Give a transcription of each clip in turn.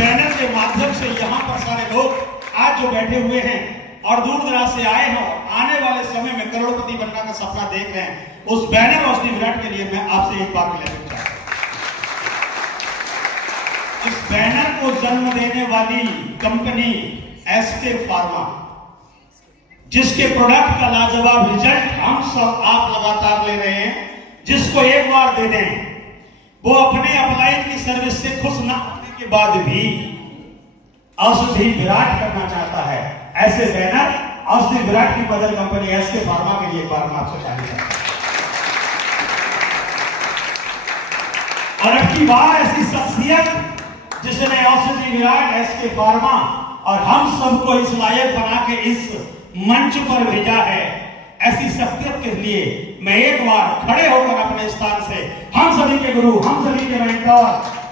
Banner के माध्यम से यहाँ पर सारे लोग आज जो बैठे हुए हैं और दूर दराज से आए हैं और आने वाले समय में करोड़पति बनने का सपना देख रहे हैं, उस बैनर और विराट के लिए मैं आपसे एक बात कहना चाहता हूं। इस बैनर को जन्म देने वाली कंपनी एसके फार्मा, जिसके प्रोडक्ट का लाजवाब रिजल्ट हम सब आप लगातार ले रहे हैं, जिसको एक बार दे दें वो अपने अपलाइन की सर्विस से खुश ना होने के बाद भी औषधि विराट करना चाहता है। ऐसे बैनर औषधि विराट की बदल कंपनी एसके फार्मा के लिए एक बार मैं आपसे कहना चाहता हूं। और अब की बार ऐसी शख्सियत जिसने औषधि विराट, एसके फार्मा और हम सबको इस लायक बना के इस मंच पर भेजा है, ऐसी शख्सियत के लिए मैं एक बार खड़े होकर अपने स्थान से हम सभी के गुरु, हम सभी के मेंटर,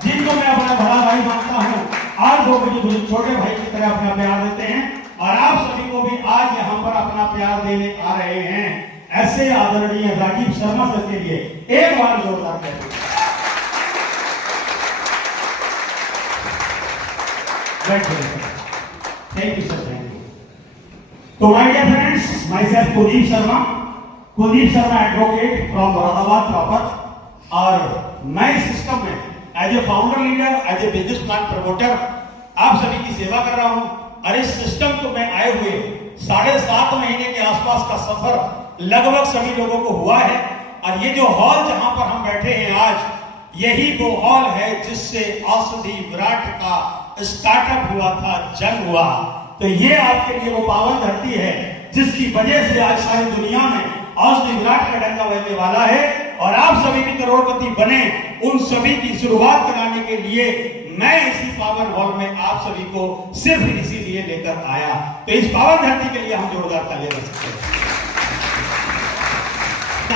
जिनको मैं अपना बड़ा भाई मानता हूं, आज वो मुझे छोटे भाई की तरह अपना प्यार देते हैं और आप सभी को भी आज यहाँ पर अपना प्यार देने आ रहे हैं, ऐसे आदरणीय राजीव शर्मा सर के लिए एक बार जोरदार करें। Thank you sir, thank you. तो my dear friends, myself Kuldeep Sharma advocate from Aurangabad proper, और मैं इस सिस्टम में as a founder leader, as a business plan promoter आप सभी की सेवा कर रहा हूं। और इस सिस्टम को मैं आए हुए 7.5 महीने के आसपास का सफर लगभग सभी लोगों को हुआ है। और ये जो हॉल जहां पर हम बैठे हैं आज, यही वो हॉल है जिससे औषधि विराट का स्टार्टअप हुआ था, जन्म हुआ। तो ये आपके लिए वो पावन धरती है जिसकी वजह से आज सारी दुनिया में औषधि विराट का डंका बजने वाला है। और आप सभी भी करोड़पति बने, उन सभी की शुरुआत कराने के लिए मैं इसी पावन हॉल में आप सभी को सिर्फ इसीलिए लेकर आया। तो इस पावन धरती के लिए हम जोरदार तालियां बजा सकते हैं।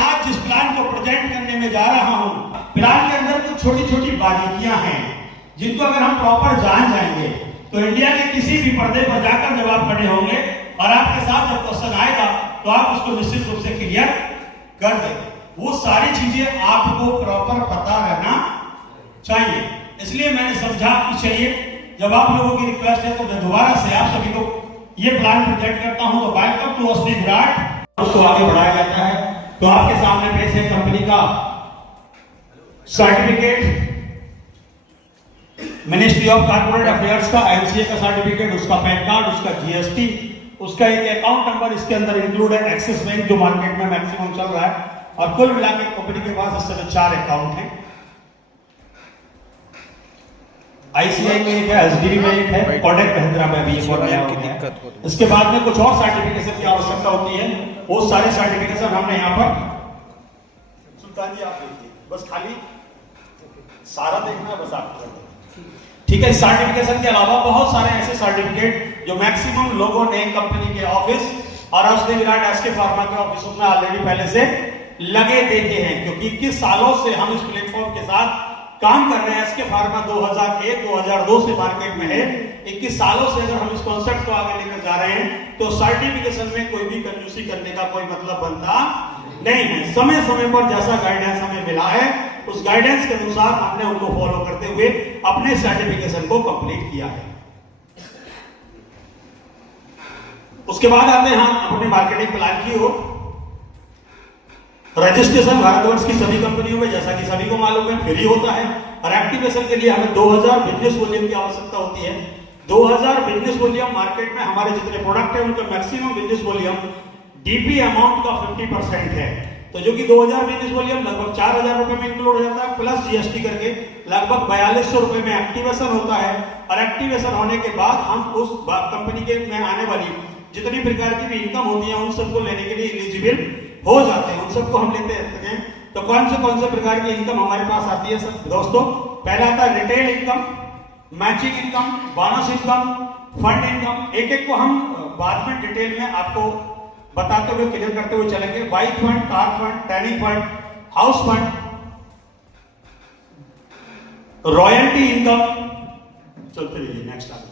आज जिस प्लान को प्रेजेंट करने में जा रहा हूं, प्लान के अंदर कुछ छोटी छोटी बारीकियां हैं जिनको अगर हम प्रॉपर जान जाएंगे तो इंडिया के किसी भी पर्दे पर जाकर जब आप खड़े होंगे और आपके साथ जब क्वेश्चन आएगा तो आप उसको निश्चित रूप से क्लियर कर देंगे। वो सारी चीजें आपको प्रॉपर पता रहना चाहिए। इसलिए मैंने समझा कि चलिए, जब आप लोगों की रिक्वेस्ट है तो मैं दोबारा से आप सभी को ये प्लान प्रेजेंट करता हूं। तो वेलकम टू औषधि विराट, उसको आगे बढ़ाया जाता है। तो आपके सामने पेश है कंपनी का certificate, ministry of corporate affairs का एमसीए का सर्टिफिकेट, उसका पैन कार्ड, उसका जीएसटी, उसका एक अकाउंट नंबर इसके अंदर इंक्लूड है, एक्सिस बैंक जो मार्केट में मैक्सिमम चल रहा है। और कुल मिलाकर कंपनी के पास इस समय 4 अकाउंट हैं। आईसीआई में एक है, एसडीबी में एक है, कोटक महिंद्रा में भी एक और नया हो गया है। इसके बाद में कुछ और सर्टिफिकेशन की आवश्यकता होती है, वो सारे सर्टिफिकेशन हमने यहाँ पर, सुल्तान जी आप देखिए, बस खाली सारा देखना है, बस आप ठीक है। सर्टिफिकेशन के अलावा बहुत सारे ऐसे सर्टिफिकेट जो मैक्सिमम लोगों ने कंपनी के ऑफिस और औषधि विराट एसके फार्मा के ऑफिसों में ऑलरेडी पहले से लगे देखे हैं, क्योंकि 21 सालों से हम इस प्लेटफॉर्म के साथ काम कर रहे हैं। एसके फार्मा 2001-2002 से मार्केट में है। 21 सालों से अगर हम इस कॉन्सेप्ट को आगे लेकर जा रहे हैं तो सर्टिफिकेशन में कोई भी कंजूसी करने का कोई मतलब बनता नहीं है। समय समय पर जैसा गाइडेंस हमें मिला है, उस गाइडेंस के अनुसार हमने उनको फॉलो करते हुए अपने सर्टिफिकेशन को कंप्लीट किया है। उसके बाद आते हैं हम अपने मार्केटिंग प्लान की ओर। रजिस्ट्रेशन भारतवर्ष की सभी कंपनियों में, जैसा कि सभी को मालूम है, फ्री होता है। और एक्टिवेशन के लिए हमें 2000 बिजनेस वॉल्यूम की आवश्यकता होती है। 2000 बिजनेस वॉल्यूम मार्केट में हमारे जितने प्रोडक्ट है उनका maximum business volume DP amount का 50% है। तो जो कि 2000 बिजनेस वॉल्यूम लगभग 4000 रुपए में इंक्लूड हो जाता है, प्लस जीएसटी करके लगभग 4200 रुपए में एक्टिवेशन होता है। और एक्टिवेशन होने के बाद हम उस कंपनी के में आने वाली जितनी प्रकार की भी इनकम होती है उन सबको लेने के लिए एलिजिबल हो जाते हैं, उन सबको हम लेते हैं। तो कौन से प्रकार की इनकम हमारे पास आती है सब दोस्तों? पहला आता है retail income, matching income, bonus income, fund income. एक एक को हम बाद में डिटेल में आपको बताते हुए क्लियर करते हुए चलेंगे। Bike fund, car fund, training fund, house fund, royalty income, चलते रहिए। नेक्स्ट आता है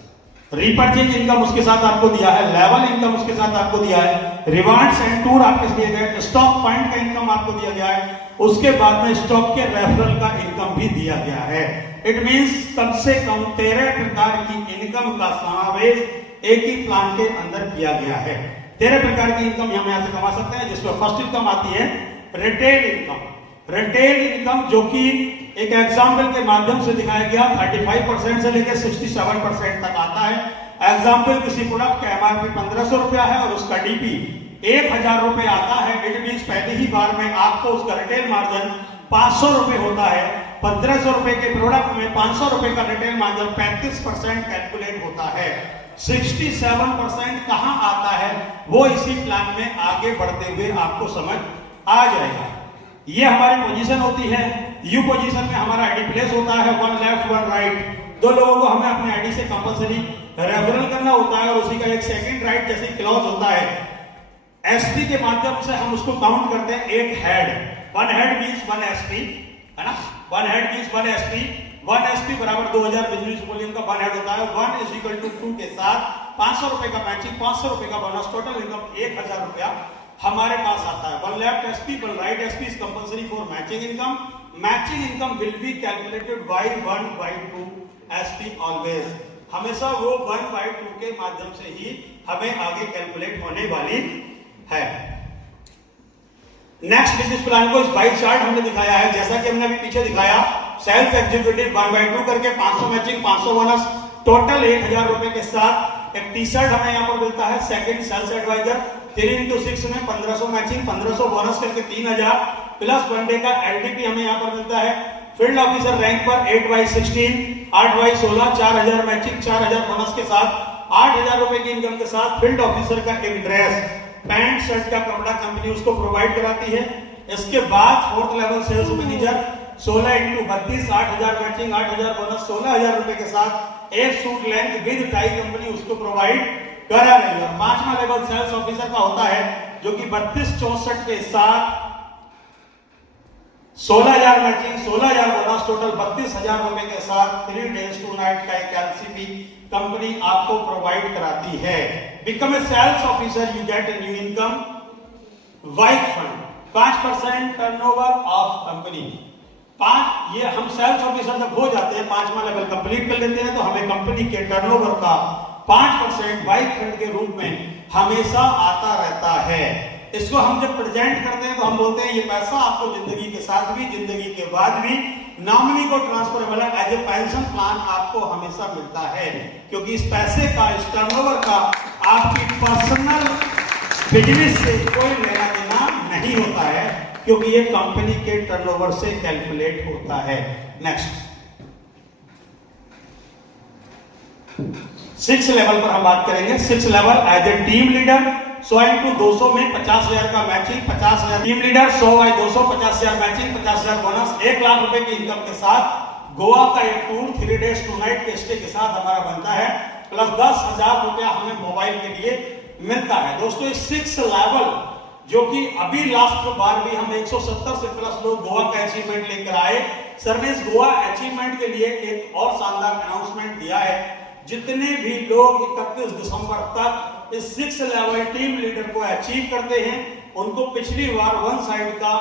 रीपर्चेज इनकम, उसके साथ आपको दिया है। लेवल इनकम उसके साथ आपको दिया है। रिवार्ड्स एंड टूर आपके दिए गए। स्टॉक पॉइंट का इनकम आपको दिया गया है। उसके बाद में स्टॉक के रेफरल का इनकम भी दिया गया है। इट मींस कम से कम 13 प्रकार की इनकम का समावेश एक ही प्लान के अंदर किया गया है। 13 प्रकार की इनकम हम यहां से कमा सकते हैं, जिसमें फर्स्ट इनकम आती है रिटेल इनकम। रिटेल इनकम जो कि एक एग्जाम्पल के माध्यम से दिखाया गया 35% से लेकर 67% तक आता है। एग्जाम्पल, किसी प्रोडक्ट का एमआरपी 1500 रुपया है और उसका डीपी 1000 रुपए आता है। इट मींस पहली ही बार में आपको उसका रिटेल मार्जिन 500 रुपए होता है। 1500 रुपए के प्रोडक्ट में 500 रुपए का रिटेल मार्जिन 35% कैलकुलेट होता है। 67% कहां आता है वो इसी प्लान में आगे बढ़ते हुए आपको समझ आ जाएगा। ये हमारी पोजीशन होती है। यू पोजीशन में हमारा आईडी प्लेस होता है, वन लेफ्ट वन राइट। दो लोगों को हमें अपने आईडी से कंपलसरी रेफरल करना होता है और उसी का एक सेकंड राइट जैसे क्लॉज होता है। एसपी के माध्यम से हम उसको काउंट करते हैं एक head. One head means one SP, है ना। One head means one SP. One SP बराबर 2000 बिजनेस वॉल्यूम का वन हेड होता है। 1 इज इक्वल टू 2 के साथ 500 रुपए का मैचिंग, 500 रुपए का बोनस, टोटल इनकम 1000 रुपया हमारे पास आता है। One left SP one right SP is compulsory for matching income. Matching income will be calculated by 1/2 SP always. हमेशा वो 1/2 के माध्यम से ही हमें आगे कैलकुलेट होने वाली है। नेक्स्ट बिजनेस प्लान को इस बाई चार्ट हमने दिखाया है, जैसा कि हमने अभी पीछे दिखाया। सेल्फ एग्जीक्यूटिव 1/2 करके 500 मैचिंग, 500 बोनस, टोटल 1000 रुपए के साथ एक टी शर्ट हमें यहाँ पर मिलता है। सेकंड सेल्स एडवाइजर 3x6 में 1500 मैचिंग, 1500 बोनस करके 3000 प्लस वन डे का एलडीपी हमें यहाँ पर मिलता है। फील्ड ऑफिसर रैंक पर 8/16, 8/16, 4000 मैचिंग, 4000 बोनस के साथ 8000 रुपए की इनकम के साथ फील्ड ऑफिसर का एक ड्रेस, पैंट शर्ट का कपड़ा कंपनी उसको प्रोवाइड कराती है। इसके बाद fourth level sales manager 16 × 32, 8000 matching, 8000 bonus, 16000 रुपए के साथ एक suit length with tie company उसको प्रोवाइड करा रही है। और पांचवा लेवल सेल्स ऑफिसर का होता है जो कि 3264 के साथ 16000 मैचिंग, 16000 बोनस, टोटल 32000 रुपए के साथ 3 days 2 night का एक एलसीपी कंपनी आपको प्रोवाइड कराती है। Become a sales officer you get a new income white fund 5% turnover of company. ये हम सेल्स ऑफिसर जब हो जाते हैं, 5वां लेवल कंप्लीट कर लेते हैं, तो हमें कंपनी के टर्नओवर का 5% वाइट फंड के रूप में हमेशा आता रहता है। इसको हम जब प्रेजेंट करते हैं तो हम बोलते हैं ये पैसा आपको जिंदगी के साथ भी, जिंदगी के बाद भी नॉमिनी को transfer as a pension plan आपको हमेशा मिलता है, क्योंकि इस पैसे का, इस टर्नओवर का आपकी पर्सनल बिजनेस से कोई लेना देना नहीं होता है, क्योंकि ये कंपनी के टर्नओवर से कैलकुलेट होता है। नेक्स्ट 6 लेवल पर हम बात करेंगे। 6 level as a team leader 100 × 200 में 50000 का matching, 50000 team leader, 100/200 50000 matching, 50000 bonus, 1 lakh रुपए की इनकम के साथ गोवा का एक टूर 3 days 2 night के स्टे के साथ हमारा बनता है, प्लस 10,000 रुपया हमें मोबाइल के लिए मिलता है। दोस्तों इस 6 लेवल जो कि अभी लास्ट बार भी हम 170 से प्लस लोग गोवा का अचीवमेंट लेकर आए। सर ने इस गोवा अचीवमेंट के लिए एक और शानदार अनाउंसमेंट दिया है। जितने भी लोग 31 दिसंबर तक इस 6 लेवल टीम लीडर को अचीव करते हैं, उनको पिछली बार वन साइड का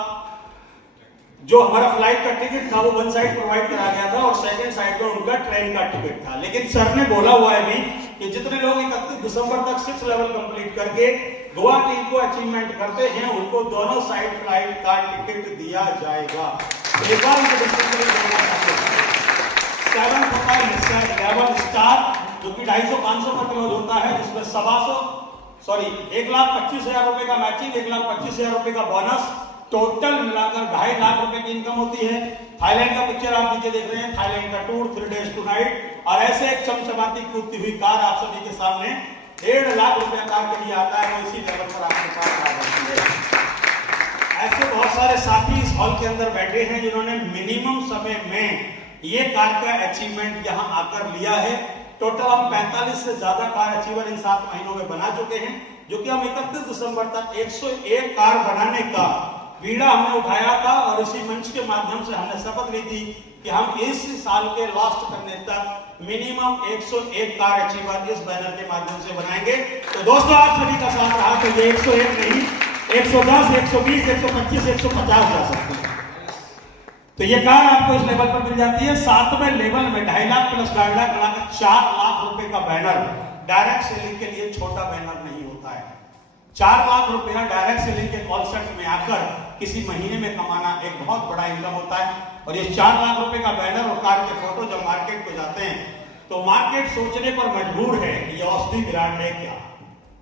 जो हमारा फ्लाइट का टिकट था वो वन साइड प्रोवाइड करा गया था और सेकंड साइड पर उनका ट्रेन का टिकट था। लेकिन सर ने बोला हुआ है भी कि जितने लोग 31 दिसंबर तक 6 लेवल कंप्लीट करके गोवा टीम को अचीवमेंट करते हैं, उनको दोनों साइड फ्लाइट का टिकट दिया जाएगा। एक बार उनको लेवल स्टार जो कि 250-500 का क्लोज होता है, जिसमें 1,25,000 रुपए का मैचिंग, 1,25,000 रुपए का बोनस, टोटल मिलाकर 2.5 लाख रुपए की इनकम होती है। थाईलैंड का पिक्चर आप नीचे देख रहे हैं, थाईलैंड का टूर 3 days 2 night, और ऐसे एक चमचमाती कूदती हुई कार आप सभी के सामने 1.5 लाख रुपए कार के लिए आता है, वो इसी लेवल पर आपके पास आ जाती है। ऐसे बहुत सारे साथी इस हॉल के अंदर बैठे हैं जिन्होंने मिनिमम समय में ये कार का अचीवमेंट यहाँ आकर लिया है। टोटल हम 45 से ज्यादा कार अचीवर इन 7 महीनों में बना चुके हैं, जो कि हम 31 दिसंबर तक 101 कार बनाने का बीड़ा हमने उठाया था, और इसी मंच के माध्यम से हमने शपथ ली थी कि हम इस साल के लास्ट करने तक मिनिमम 101 कार अचीवर इस बैनर के माध्यम से बनाएंगे। तो दोस्तों आप सभी का साथ रहा तो ये 101 नहीं, 110, 120, 125, 150 जा सकते हैं। तो ये कार आपको इस लेवल पर मिल जाती है। 7वें लेवल में 2.5 लाख प्लस 2.5 लाख मिलाकर 4 लाख रुपए का बैनर। डायरेक्ट सेलिंग के लिए छोटा बैनर नहीं होता है। 4 लाख रुपया डायरेक्ट सेलिंग के कॉल सेंटर में आकर किसी महीने में कमाना एक बहुत बड़ा इनकम होता है। और ये 4 लाख रुपए का बैनर और कार के फोटो जब मार्केट को जाते हैं तो मार्केट सोचने पर मजबूर है कि ये औषधि विराट है क्या,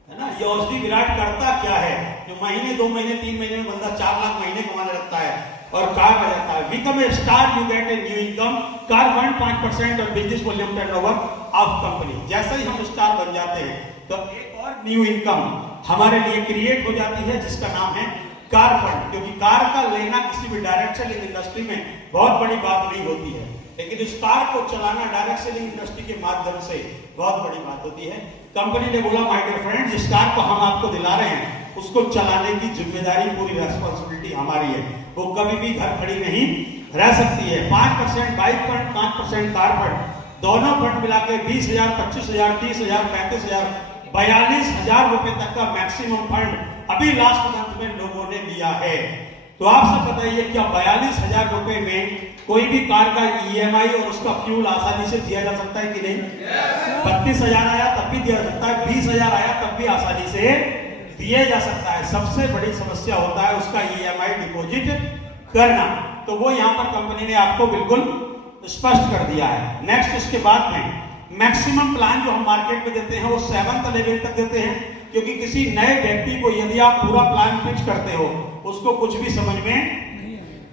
है ना। ये औषधि विराट करता क्या है जो महीने 2 महीने 3 महीने में बंदा 4 लाख महीने कमाने लगता है और कार आ जाता है। Become A star you get a new income. Car fund 5% और business volume turnover of company. जैसे ही हम स्टार बन जाते हैं तो एक और न्यू इनकम हमारे लिए क्रिएट हो जाती है जिसका नाम है कार फंड। क्योंकि कार का लेना किसी भी डायरेक्ट सेलिंग इंडस्ट्री में बहुत बड़ी बात नहीं होती है, लेकिन इस कार को चलाना डायरेक्ट सेलिंग इंडस्ट्री के माध्यम से बहुत बड़ी बात होती है। कंपनी ने बोला माय डियर फ्रेंड्स, जिस कार को हम आपको दिला रहे हैं उसको चलाने की जिम्मेदारी, पूरी रेस्पॉन्सिबिलिटी हमारी है। वो कभी भी घर खड़ी नहीं रह सकती है। 5% बाइक फंड, 5% कार फंड, दोनों फंड मिला के 20,000, 25,000, 30,000, 35,000, 42,000 रुपए तक का मैक्सिमम फंड अभी लास्ट मंथ में लोगों ने लिया है। तो आप सब बताइए क्या 42,000 रुपए में कोई भी कार का ईएमआई और उसका फ्यूल आसानी से दिया जा सकता है कि नहीं? 32,000 आया तब भी दिया जा सकता है, 20,000 आया तब भी आसानी से दिया जा सकता है। सबसे बड़ी समस्या होता है उसका ईएमआई डिपॉजिट करना। तो वो यहाँ पर कंपनी ने आपको बिल्कुल स्पष्ट कर दिया है। नेक्स्ट इसके बाद में मैक्सिमम प्लान जो हम मार्केट में देते हैं वो 7th लेवल तक देते हैं, क्योंकि किसी नए व्यक्ति को यदि आप पूरा प्लान पिच करते हो उसको कुछ भी समझ में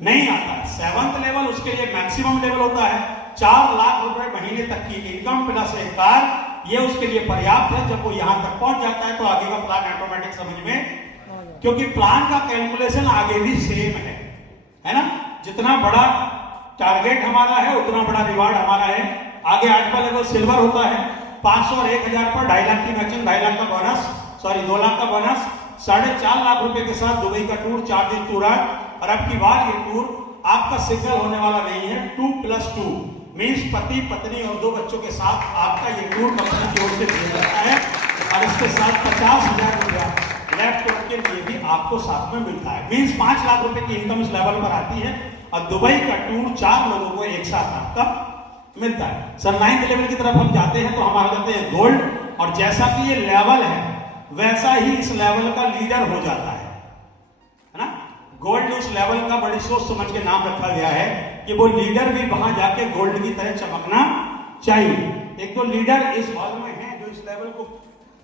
नहीं आता। 7th लेवल उसके लिए मैक्सिमम लेवल होता है। 4 लाख रुपए महीने तक की इनकम प्लस एक कार, ये उसके लिए पर्याप्त है। जब वो यहां तक पहुंच जाता है तो आगे का प्लान ऑटोमेटिक समझ में, क्योंकि प्लान का कैलकुलेशन आगे भी सेम है ना। जितना बड़ा टारगेट हमारा है उतना बड़ा रिवार्ड हमारा है। आगे 8वां लेवल सिल्वर होता है। 500 और 1,000 पर 2.5 लाख की मैचिंग, 2.5 लाख का बोनस, 2 लाख का बोनस, 4.5 लाख रुपए के साथ दुबई का टूर, 4 दिन टूर। और अब की बार ये टूर आपका सिंगल होने वाला नहीं है, 2+2 मीन्स पति पत्नी और 2 बच्चों के साथ आपका ये टूर कंपनी की ओर से दिया जाता है। और इसके साथ 50,000 रुपया लैपटॉप के लिए भी आपको साथ में मिलता है। मीन्स 5 लाख रुपए की इनकम इस लेवल पर आती है और दुबई का टूर 4 लोगों को एक साथ आपका मिलता है। सर 9th लेवल की तरफ हम जाते हैं तो हमारा जाते हैं गोल्ड। और जैसा कि ये लेवल है वैसा ही इस लेवल का लीडर हो जाता है ना। गोल्ड उस लेवल का बड़ी सोच समझ के नाम रखा गया है कि वो लीडर भी वहां जाके गोल्ड की तरह चमकना चाहिए। एक तो लीडर इस हॉल में है जो इस लेवल को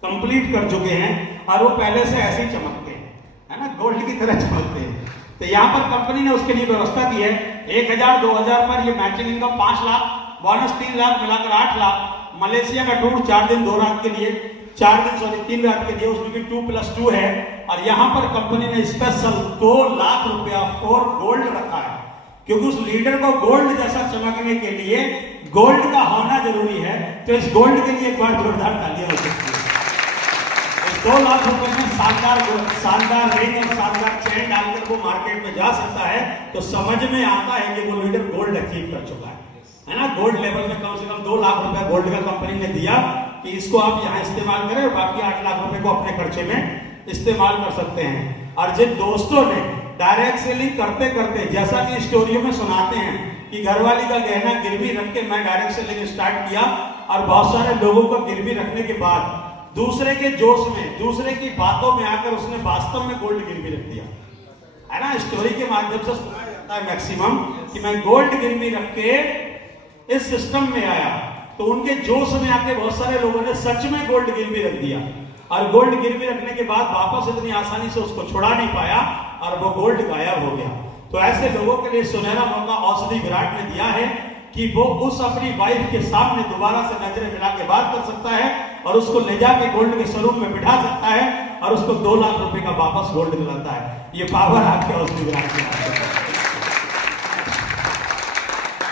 कंप्लीट कर चुके हैं और वो पहले से ऐसे ही चमकते हैं, है ना, गोल्ड की तरह चमकते हैं। तो यहाँ पर कंपनी ने उसके लिए व्यवस्था की है। 1,000 2,000 पर ये matching income 5 lakh, bonus 3 lakh मिलाकर 8 लाख। मलेशिया का टूर 4 दिन 2 रात के लिए, 3 रात के लिए, उसमें भी 2+2 है। और यहाँ पर कंपनी ने स्पेशल 2 लाख रुपया फॉर गोल्ड रखा है, क्योंकि उस लीडर को गोल्ड जैसा चमकने के लिए गोल्ड का होना जरूरी है। तो इस गोल्ड के लिए एक बार जोरदार तालियां हो सकती है। 2 लाख रुपए में शानदार रिंग और शानदार चेन डालकर वो मार्केट में जा सकता है तो समझ में आता है कि वो लीडर गोल्ड अचीव कर चुका है ना। गोल्ड लेवल में कम से कम 2 लाख रुपए गोल्ड का कंपनी ने दिया कि इसको आप यहाँ इस्तेमाल करें और बाकी 8 लाख रुपए को अपने खर्चे में इस्तेमाल कर सकते हैं। और जिन दोस्तों ने डायरेक्ट सेलिंग करते करते, जैसा कि स्टोरियों में सुनाते हैं कि घरवाली का गहना गिरवी रख के मैं डायरेक्ट सेलिंग स्टार्ट किया और बहुत सारे लोगों को गिरवी रखने के बाद दूसरे के जोश में, दूसरे की बातों में आकर उसने वास्तव में गोल्ड गिरवी रख दिया, है ना। स्टोरी के माध्यम से सुना जाता है मैक्सिमम कि मैं गोल्ड गिरवी रख के इस सिस्टम में आया। तो उनके जोश में आके बहुत सारे लोगों ने सच में गोल्ड गिरवी रख दिया और गोल्ड गिरवी रखने के बाद वापस इतनी आसानी से उसको छुड़ा नहीं पाया और वो गोल्ड गायब हो गया। तो ऐसे लोगों के लिए सुनहरा मौका औषधि विराट ने दिया है कि वो उस अपनी वाइफ के सामने दोबारा से नजरें मिला के बात कर सकता है और उसको ले जाके गोल्ड के शोरूम में बिठा सकता है और उसको 2 लाख रुपए का वापस गोल्ड दिलाता है। ये पावर आपके औषधि विराट के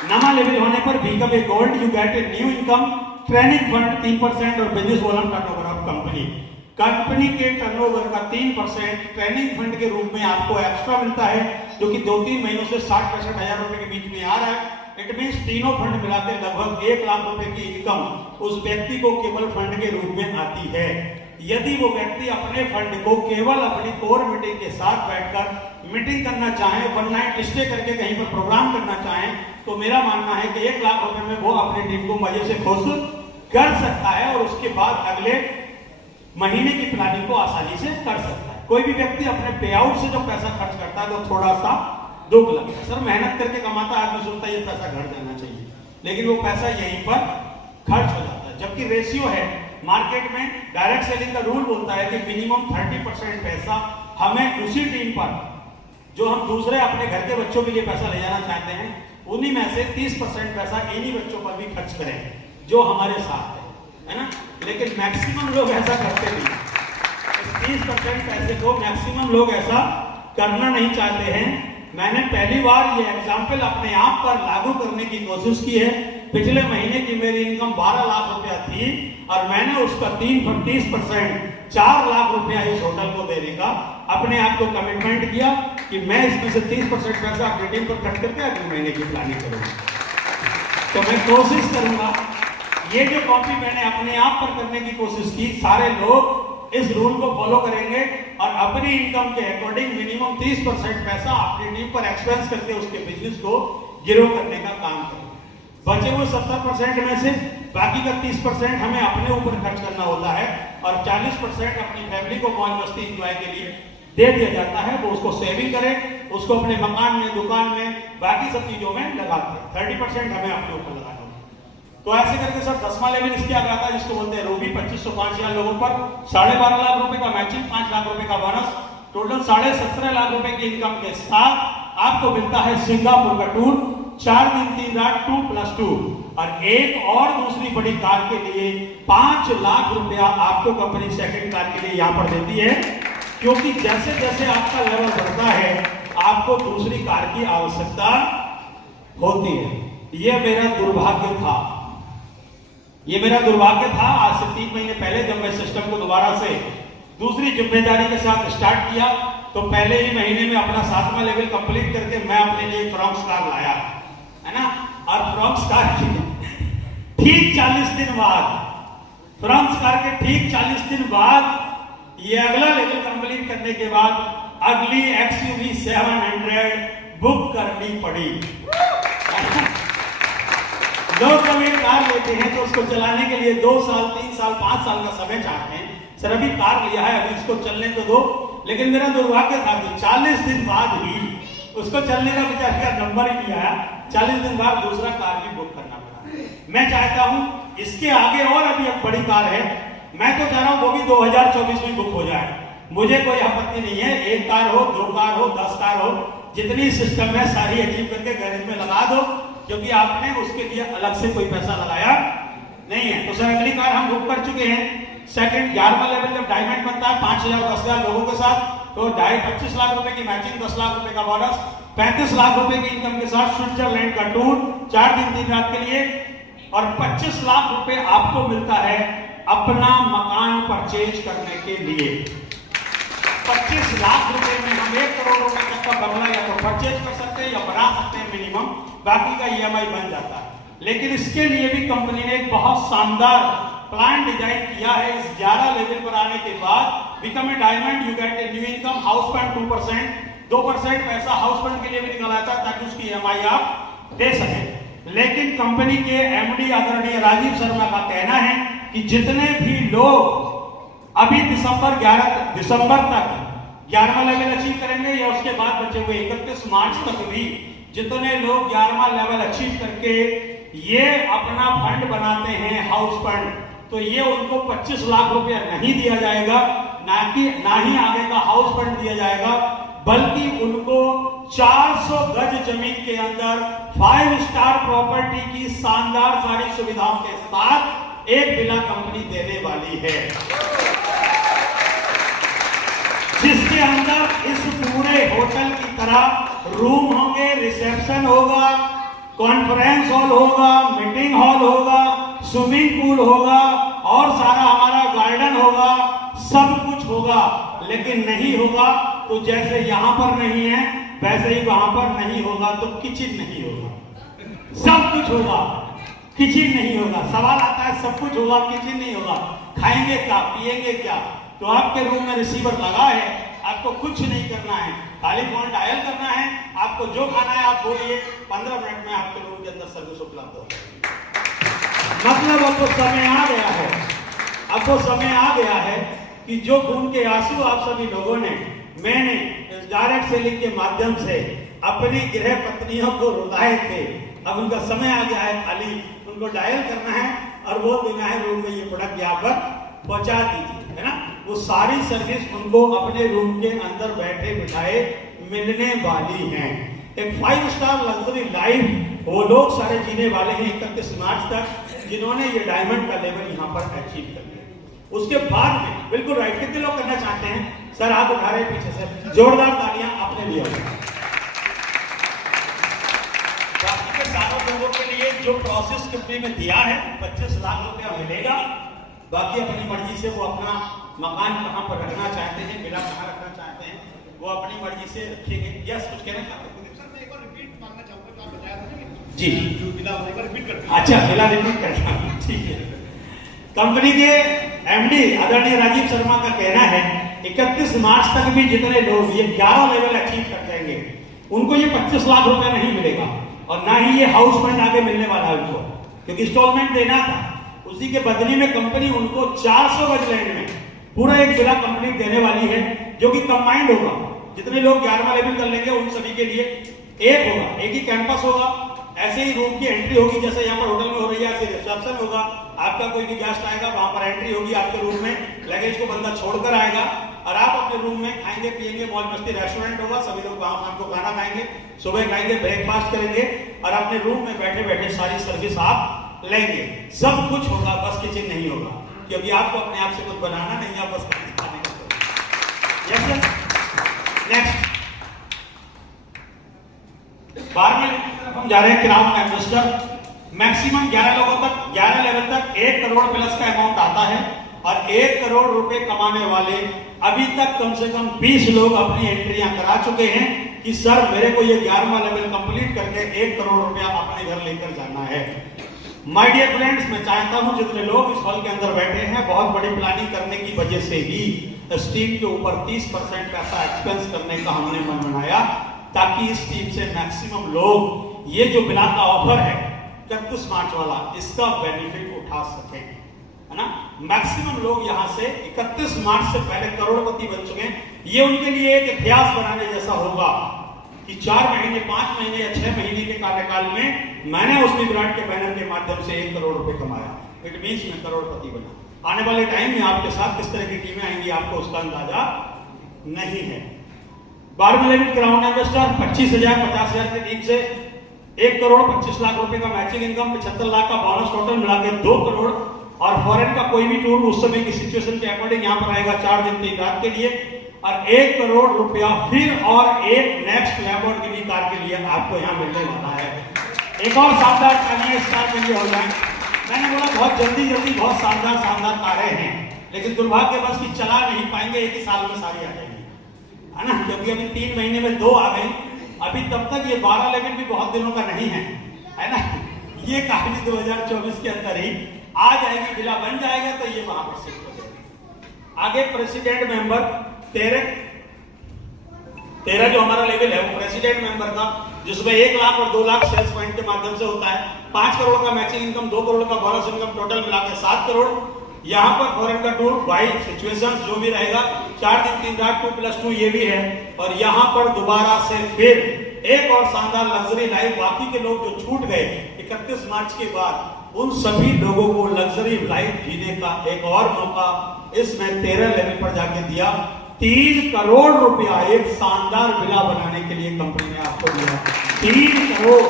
नवा लेवल होने पर become a gold you get a new income. Training fund 3% और business volume turnover of company. Company के टर्नओवर का 3% ट्रेनिंग फंड के रूप में आपको एक्स्ट्रा मिलता है, जो कि 2-3 महीनों से 60-65 हजार रुपए के बीच में आ रहा है। इट मीन्स तीनों फंड मिलाकर लगभग 1 लाख रुपए की इनकम उस व्यक्ति को केवल फंड के रूप में आती है। यदि वो व्यक्ति अपने फंड को केवल अपनी कोर मीटिंग के साथ बैठकर मीटिंग करना चाहें, वन नाइट स्टे करके कहीं पर प्रोग्राम करना चाहें, तो मेरा मानना है कि 1 लाख रुपए में वो अपनी टीम को मजे से खुश कर सकता है और उसके बाद अगले महीने की प्लानिंग को आसानी से कर सकता है। कोई भी व्यक्ति अपने पे आउट से जो पैसा खर्च करता है तो थोड़ा सा दुख लगता है, सर मेहनत करके कमाता है, आदमी सोचता है ये पैसा घर जाना चाहिए, लेकिन वो पैसा यहीं पर खर्च हो जाता है। जबकि रेशियो है मार्केट में, डायरेक्ट सेलिंग का रूल बोलता है कि मिनिमम 30% पैसा हमें उसी टीम पर, जो हम दूसरे अपने घर के बच्चों के लिए पैसा ले जाना चाहते हैं, उन्हीं में से 30% पैसा इन्हीं बच्चों पर भी खर्च करें जो हमारे साथ है ना। लेकिन मैक्सिमम लोग ऐसा करते नहीं, 30% पैसे को मैक्सिमम लोग ऐसा करना नहीं चाहते हैं। मैंने पहली बार ये एग्जाम्पल अपने आप पर लागू करने की कोशिश की है। पिछले महीने की मेरी इनकम 12 लाख रुपया थी और मैंने उसका 30% 4 लाख रुपया इस होटल को देने का अपने आप को कमिटमेंट किया कि मैं इसमें से 30% पैसा अपनी टीम पर खर्च करके अगले महीने की प्लानिंग करूंगा। तो मैं कोशिश करूंगा, ये जो कॉपी मैंने अपने आप पर करने की कोशिश की, सारे लोग इस रूल को फॉलो करेंगे और अपनी इनकम के अकॉर्डिंग मिनिमम 30% पैसा अपनी टीम पर एक्सपेंस करके उसके बिजनेस को ग्रो करने का काम करें। बचे हुए 70% में से बाकी का 30% हमें अपने ऊपर खर्च करना होता है और 40% अपनी फैमिली को मौज मस्ती एंजॉय के लिए दे दिया जाता है। वो उसको सेविंग करे, उसको अपने मकान में, दुकान में, बाकी सब चीजों में लगाते हैं। 30% हमें अपने ऊपर लगाना होता है। तो ऐसे करके सर 10वां लेवल इसके आगे आता है जिसको बोलते हैं रूबी। 2505 लोगों पर 12.5 लाख रुपए का मैचिंग, 5 लाख रुपए का बोनस, टोटल 17.5 लाख रुपए की इनकम के साथ आपको मिलता है सिंगापुर का टूर, 4 दिन 3 रात 2+2 और एक और दूसरी बड़ी कार के लिए 5 लाख रुपया आपको कंपनी सेकंड कार के लिए यहां पर देती है, क्योंकि जैसे जैसे आपका लेवल बढ़ता है आपको दूसरी कार की आवश्यकता होती है। यह मेरा दुर्भाग्य था, ये मेरा दुर्भाग्य था। आज से 3 महीने पहले जब मैं सिस्टम को दोबारा से दूसरी जिम्मेदारी के साथ स्टार्ट किया तो पहले ही महीने में अपना 7वां लेवल कंप्लीट करके मैं अपने लिए फ्रॉक्स कार लाया, है ना। और फ्रॉक्स कार के ठीक 40 दिन बाद, फ्रॉक्स कार के ठीक 40 दिन बाद ये अगला लेवल कंप्लीट करने के बाद अगली XUV 700 बुक करनी पड़ी। लोग जब एक कार लेते हैं तो उसको चलाने के लिए 2 साल, 3 साल, 5 साल का समय चाहते हैं। सर अभी कार लिया है, अभी इसको चलने तो दो। लेकिन मेरा दुर्भाग्य था कि 40 दिन बाद ही उसको चलने का बेचारे का नंबर ही नहीं आया। 40 दिन बाद दूसरा कार भी बुक करना पड़ा। मैं चाहता हूं इसके आगे और अभी एक बड़ी कार है, मैं तो चाह रहा हूं वो भी 2024 में बुक हो जाए। मुझे कोई आपत्ति नहीं है, 1 कार हो, 2 कार हो, 10 कार हो, जितनी सिस्टम है सारी अचीव करके गैरेज में लगा दो, क्योंकि आपने उसके लिए अलग से कोई पैसा लगाया नहीं है। तो सर अगली कार हम बुक कर चुके हैं। सेकंड 11वां लेवल जब डायमंड बनता है 5000 10,000 लोगों के साथ, तो 25 लाख रुपए की मैचिंग, 10 लाख रुपए का बोनस, 35 लाख रुपए की इनकम के साथ स्विट्जरलैंड का टूर 4 दिन 3 रात के लिए और 25 लाख रुपए आपको मिलता है अपना मकान परचेज करने के लिए। 25 लाख रुपए में हम 1 करोड़ रुपए तक का बंगला या तो परचेज कर सकते हैं या बना सकते हैं मिनिमम, बाकी का EMI बन जाता है। लेकिन इसके लिए भी कंपनी ने एक बहुत शानदार प्लान डिजाइन किया है। इस 11 लेवल पर आने के बाद become a diamond you get a new income, house fund 2% पैसा हाउस फंड के लिए भी निकाला था ताकि उसकी EMI आप दे सकें। लेकिन कंपनी के MD आदरणीय राजीव शर्मा का कहना है कि जितने भी लोग अभी दिसंबर तक 11वां लेवल अचीव करेंगे या उसके बाद बचे हुए 31 मार्च तक भी जितने लोग 11वां लेवल अचीव करके ये अपना फंड बनाते हैं हाउस फंड, तो ये उनको 25 लाख रुपया नहीं दिया जाएगा, ना ही आगे का हाउस फंड दिया जाएगा, बल्कि उनको 400 गज जमीन के अंदर 5 स्टार प्रॉपर्टी की शानदार सारी सुविधाओं के साथ एक विला कंपनी देने वाली है, जिसके अंदर इस पूरे होटल की तरह रूम होंगे, रिसेप्शन होगा, कॉन्फ्रेंस हॉल होगा, मीटिंग हॉल होगा, स्विमिंग पूल होगा और सारा हमारा गार्डन होगा, सब कुछ होगा। लेकिन नहीं होगा तो जैसे यहां पर नहीं है वैसे ही वहां पर नहीं होगा, तो किचन नहीं होगा। सब कुछ होगा, किचन नहीं होगा। सवाल आता है सब कुछ होगा किचन नहीं होगा, खाएंगे क्या, पिएंगे क्या? तो आपके रूम में रिसीवर लगा है, आपको कुछ नहीं करना है, खाली फोन डायल करना है, आपको जो खाना है आप बोलिए, 15 मिनट में आपके रूम के अंदर सर्विस उपलब्ध हो जाएगी। मतलब अब वो समय आ गया है, अब वो समय आ गया है कि जो खून के आंसू आप सभी लोगों ने, मैंने डायरेक्ट सेलिंग के माध्यम से अपनी गृह पत्नियों को रुलाए थे, अब उनका समय आ गया है, खाली उनको डायल करना है और बोल देना है रूम में ये प्रोडक्ट यहाँ पर पहुंचा दीजिए, है ना। वो सारी सर्विस उनको अपने रूम के अंदर बैठे बिठाए मिलने वाली है। एक 5 स्टार लग्जरी लाइफ वो लोग सारे जीने वाले हैं 31 मार्च तक, जिन्होंने ये डायमंड का लेवल यहाँ पर अचीव कर लिया। उसके बाद में बिल्कुल राइट, कितने लोग करना चाहते हैं? सर आप उठा रहे पीछे से, जोरदार तालियां आपने लिया। बाकी के सारों लोगों के लिए जो प्रोसेस कंपनी में दिया है 25 लाख रुपया मिलेगा। बाकी अपनी मर्जी से वो अपना मकान कहां पर रखना चाहते हैं, विला कहां रखना चाहते हैं, वो अपनी मर्जी से रखेंगे। यस, कुछ कहना चाहते हैं? सर मैं एक बार रिपीट मांगना चाहूंगा, तो आप बताया था जी, जो विला एक बार रिपीट करते हैं। अच्छा, विला रिपीट करना, ठीक है। कंपनी के एमडी आदरणीय राजीव शर्मा का कहना है 31 मार्च तक भी जितने लोग ये 11 लेवल अचीव कर जाएंगे उनको ये 25 लाख रुपया नहीं मिलेगा, और ना ही ये हाउस रेंट आगे मिलने वाला है उनको, क्योंकि इंस्टॉलमेंट देना था। उसी के बदले में कंपनी उनको 400 गज लैंड में पूरा एक विला कंपनी देने वाली है, जो कि कंबाइंड होगा। जितने लोग 11वां लेवल कर लेंगे उन सभी के लिए एक होगा, एक ही कैंपस होगा, ऐसे ही रूम की एंट्री होगी जैसे यहाँ पर होटल में हो रही है, ऐसे रिसेप्शन होगा। आपका कोई भी गेस्ट आएगा वहां पर एंट्री होगी आपके रूम में, लगेज को बंदा छोड़कर आएगा और आप अपने रूम में खाएंगे पिएंगे, मौज मस्ती, रेस्टोरेंट होगा, सभी लोग वहां शाम को खाना खाएंगे, सुबह खाएंगे, ब्रेकफास्ट करेंगे और अपने रूम में बैठे बैठे सारी सर्विस आप लेंगे। सब कुछ होगा, बस किचन नहीं होगा, क्योंकि आपको अपने आप से कुछ बनाना नहीं है, बस खाने का। यस सर, नेक्स्ट 12 हम जा रहे हैं क्राउन इन्वेस्टर। मैक्सिमम 11 लोगों तक, 11 लेवल तक 1 करोड़ प्लस का अमाउंट आता है, और 1 करोड़ रुपए कमाने वाले अभी तक कम से कम 20 लोग अपनी एंट्रियां करा चुके हैं कि सर मेरे को ये 11वां लेवल कंप्लीट करके 1 करोड़ रुपया अपने घर लेकर जाना है। माय डियर फ्रेंड्स, मैं चाहता हूं जितने लोग इस हॉल के अंदर बैठे हैं, बहुत बड़ी प्लानिंग करने की वजह से ही स्टीम के ऊपर 30% पैसा एक्सपेंस करने का हमने मन बनाया, ताकि इस टीम से मैक्सिमम लोग ये जो बिला का ऑफर है 31 मार्च वाला, इसका बेनिफिट उठा सके, है ना। मैक्सिमम लोग यहां से 31 मार्च से पहले करोड़पति बन चुके हैं। ये उनके लिए एक इतिहास बनाने जैसा होगा कि 4 महीने, 5 महीने या 6 महीने के कार्यकाल में मैंने उस विराट के बैनर के माध्यम से 1 करोड़ रुपए कमाया। इट मींस मैं करोड़पति बना। आने वाले टाइम में आपके साथ किस तरह की टीमें आएंगी आपको उसका अंदाजा नहीं है। 12वें लेवल क्राउन इन्वेस्टर 25,000 50,000 की टीम से 1 करोड़ 25 लाख रुपए का मैचिंग इनकम, 75 लाख का बोनस, टोटल मिला के 2 करोड़। और फॉरेन का कोई भी टूर उस समय की सिचुएशन के अकॉर्डिंग यहाँ पर आएगा 4 दिन 3 रात के लिए, और 1 करोड़ रुपया फिर और एक नेक्स्ट लैम्बोर्गिनी कार के लिए आपको यहाँ मिलने वाला है। एक और शानदार तालियां इस कार के लिए हो जाए। मैंने बोला बहुत जल्दी जल्दी बहुत शानदार शानदार कारें हैं, लेकिन दुर्भाग्यवश की चला नहीं पाएंगे, एक ही साल में सारी आ जाएंगी, है ना, क्योंकि अभी 3 महीने में 2 आ गई। अभी तब तक ये 12 लेवल भी बहुत दिनों का नहीं है ना। ये कहानी 2024 के अंदर ही आ जाएगी, बिला बन जाएगा तो ये वहां पर शिफ्ट हो जाएगी। आगे प्रेसिडेंट मेंबर 13 जो हमारा लेवल है वो प्रेसिडेंट मेंबर का, जिसमें 1 लाख और 2 लाख सेल्स पॉइंट के माध्यम से होता है, 5 करोड़ का मैचिंग इनकम, 2 करोड़ का बोनस इनकम, टोटल मिलाकर 7 करोड़। यहाँ पर फॉरेन का टूर बाई सिचुएशंस जो भी रहेगा 4 दिन 3 रात 2+2 ये भी है। और यहाँ पर दोबारा से फिर एक और शानदार लग्जरी लाइफ, बाकी के लोग जो छूट गए 31 मार्च के बाद, उन सभी लोगों को लग्जरी लाइफ जीने का एक और मौका इसमें 13 लेवल पर जाके दिया। 3 करोड़ रुपया एक शानदार विला बनाने के लिए कंपनी ने आपको दिया। 3 करोड़,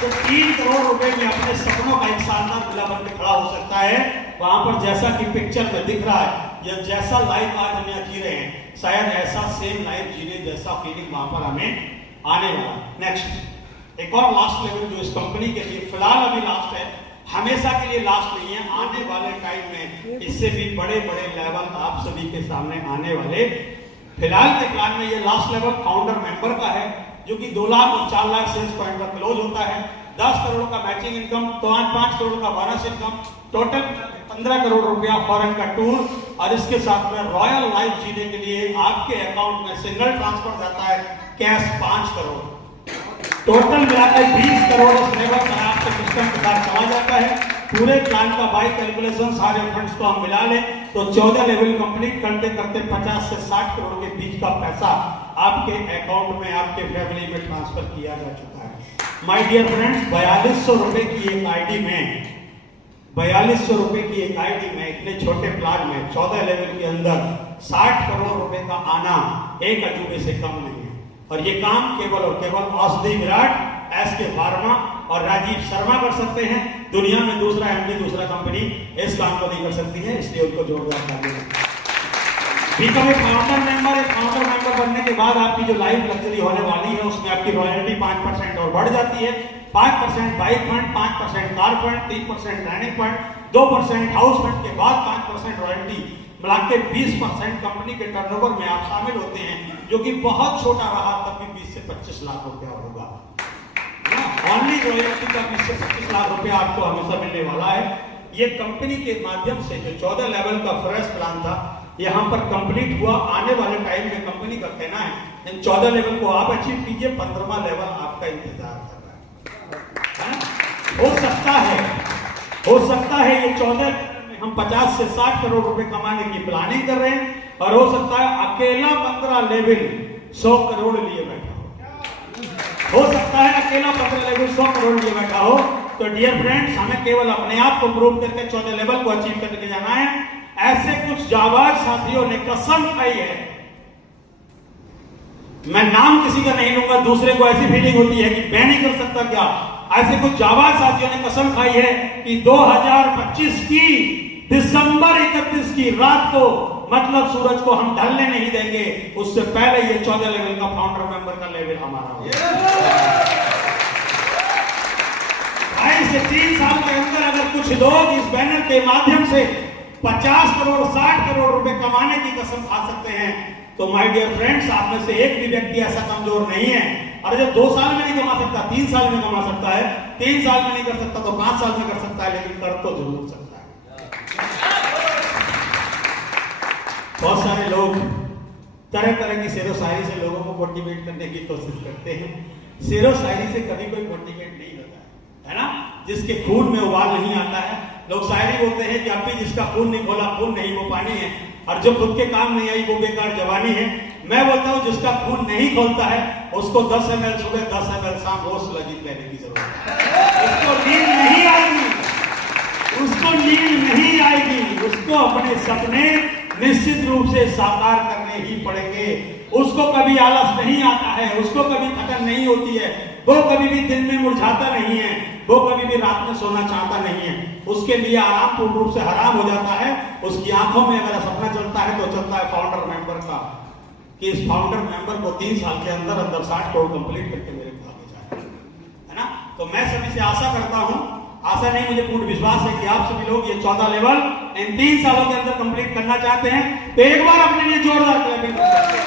तो 3 करोड़ रुपए में अपने सपनों का एक शानदार विला बनकर खड़ा हो सकता है। वहां पर जैसा कि पिक्चर में दिख रहा है, या जैसा लाइफ आज हम यहाँ जी रहे हैं, शायद ऐसा सेम लाइफ जीने जैसा फीलिंग वहां पर हमें आने वाला। नेक्स्ट एक और लास्ट लेवल जो इस कंपनी के लिए फिलहाल अभी लास्ट है, हमेशा के लिए लास्ट नहीं है, आने वाले टाइम में इससे भी बड़े बड़े लेवल आप सभी के सामने आने वाले। फिलहाल के प्लान में ये लास्ट लेवल फाउंडर मेंबर का है, जो कि 2 लाख और 4 लाख सेल्स पॉइंट पर क्लोज होता है, 10 करोड़ का मैचिंग इनकम, 5 करोड़ का बोनस इनकम, टोटल 15 करोड़ रुपया फॉरेन का टूर, और इसके साथ में रॉयल लाइफ जीने के लिए आपके अकाउंट में सिंगल ट्रांसफर जाता है कैश 5 करोड़, टोटल मिलाकर 20 करोड़ इस लेवल पर आपके सिस्टम के साथ चला जाता है। पूरे प्लान का बाई कैलकुलेशन सारे फंड्स को हम मिला लें तो 14 लेवल कंप्लीट करते करते 50 से 60 करोड़ के बीच का पैसा आपके अकाउंट में, आपके फैमिली में ट्रांसफर किया जा चुका है। माय डियर फ्रेंड्स, 4200 रुपए की एक आईडी में, 4200 रुपए की एक आईडी में, इतने छोटे प्लान में 14 लेवल के अंदर 60 करोड़ रुपए का आना एक अजूबे से कम नहीं है। और ये काम केवल और केवल औषधि विराट, एसके फार्मा और राजीव शर्मा कर सकते हैं। दुनिया में दूसरा एमडी, दूसरा कंपनी इस काम को नहीं कर सकती है, इसलिए उनको जोरदार तालियां। बिकम ए फाउंडर मेंबर, एक फाउंडर मेंबर बनने के बाद आपकी जो लाइफ लग्जरी होने वाली है उसमें आपकी रॉयल्टी 5% और बढ़ जाती है। 5% बाइक फंड, 5% कार फंड, 3% रहने फंड, 2% हाउस फंड के बाद 5% रॉयल्टी, मिला के 20% कंपनी के टर्नओवर में आप शामिल होते हैं, जो कि बहुत छोटा रहा तब भी 20 से 25 लाख रुपया होगा। ओनली रॉयल्टी का 20 से 25 लाख रुपया आपको हमेशा मिलने वाला है। ये कंपनी के माध्यम से जो 14 लेवल का फ्रेश प्लान था यहाँ पर कंप्लीट हुआ। आने वाले टाइम में कंपनी का कहना है इन 14 लेवल को आप अचीव कीजिए, 15वां लेवल आपका इंतजार कर रहा है। हो सकता है ये 14 में हम 50 से 60 करोड़ रुपए कमाने की प्लानिंग कर रहे हैं, और हो सकता है अकेला 15 लेवल 100 करोड़ लिए बैठा हो सकता है अकेला 15 लेवल 100 करोड़ लिए बैठा हो। तो डियर फ्रेंड्स, हमें केवल अपने आप को प्रूव करके 14 लेवल को अचीव करके जाना है। ऐसे कुछ जाबाज साथियों ने कसम खाई है, मैं नाम किसी का नहीं लूंगा, दूसरे को ऐसी फीलिंग होती है कि मैं नहीं कर सकता क्या। ऐसे कुछ जाबाज साथियों ने कसम खाई है कि 2025 की दिसंबर 31 की रात को, मतलब सूरज को हम ढलने नहीं देंगे, उससे पहले ये 14 लेवल का फाउंडर मेंबर का लेवल हमारा होगा। 2.5 से 3 साल के अंदर अगर कुछ लोग इस बैनर के माध्यम से 50 करोड़ 60 करोड़ रुपए कमाने की कसम खा सकते हैं, तो माय डियर फ्रेंड्स, आप में से एक भी व्यक्ति ऐसा कमजोर नहीं है। और जब 2 साल में नहीं कमा सकता, 3 साल में कमा सकता है, 3 साल में नहीं कर सकता तो 5 साल में कर सकता है, लेकिन कर तो जरूर सकता है। बहुत सारे लोग तरह तरह की शेरो शायरी से लोगों को मोटिवेट करने की कोशिश करते हैं। शेरो शायरी से कभी कोई मोटिवेट नहीं होता है ना। जिसके खून में उबाल नहीं आता है, लोग शायरी बोलते हैं कि अभी जिसका खून नहीं खोला खून नहीं वो पानी है, और जो खुद के काम नहीं आई वो बेकार जवानी है। मैं बोलता हूं जिसका खून नहीं खोलता है उसको 10 ml सुबह 10 ml शाम रोज लजीज लेने की जरूरत है। उसको नींद नहीं आएगी, उसको नींद नहीं आएगी, उसको अपने सपने निश्चित रूप से साकार करने ही पड़ेंगे। उसको कभी आलस नहीं आता है, उसको कभी थकन नहीं होती है, वो कभी भी दिन में मुरझाता नहीं है, वो कभी भी रात में सोना चाहता नहीं है। उसके लिए आराम पूर्ण रूप से हराम हो जाता है। उसकी आंखों में अगर सपना चलता है तो चलता है फाउंडर मेंबर का, कि इस फाउंडर मेंबर को 3 साल के अंदर 60 करोड़ कंप्लीट करके मेरे भागे जाए, है ना। तो मैं सभी से आशा करता हूं, आशा नहीं मुझे पूर्ण विश्वास है कि आप सभी लोग ये 14 लेवल इन 3 सालों के अंदर कंप्लीट करना चाहते हैं, तो एक बार अपने लिए जोरदार क्लैपिंग कर सकते हैं।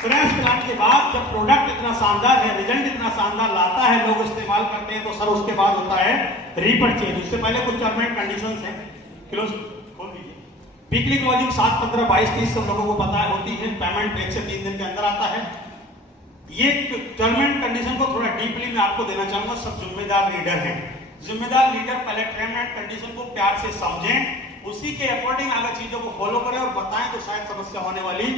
फ्रेश प्लान के बाद जब प्रोडक्ट इतना शानदार है, रिजल्ट इतना शानदार लाता है, लोग इस्तेमाल करते हैं, तो सर उसके बाद होता है रीपरचेज। उससे पहले कुछ टर्म एंड कंडीशंस हैं। क्लोज खोल दीजिए। वीकली क्लोजिंग 7, 15, 22, 30 सब लोगों को पता है होती है। पेमेंट 1 से 3 दिन के अंदर आता है। ये टर्म एंड कंडीशन को थोड़ा डीपली मैं आपको देना चाहूंगा। सब जिम्मेदार लीडर हैं। जिम्मेदार लीडर पहले टर्म एंड कंडीशन को प्यार से समझें, उसी के अकॉर्डिंग अगर चीजों को फॉलो करें और बताएं तो शायद समस्या होने वाली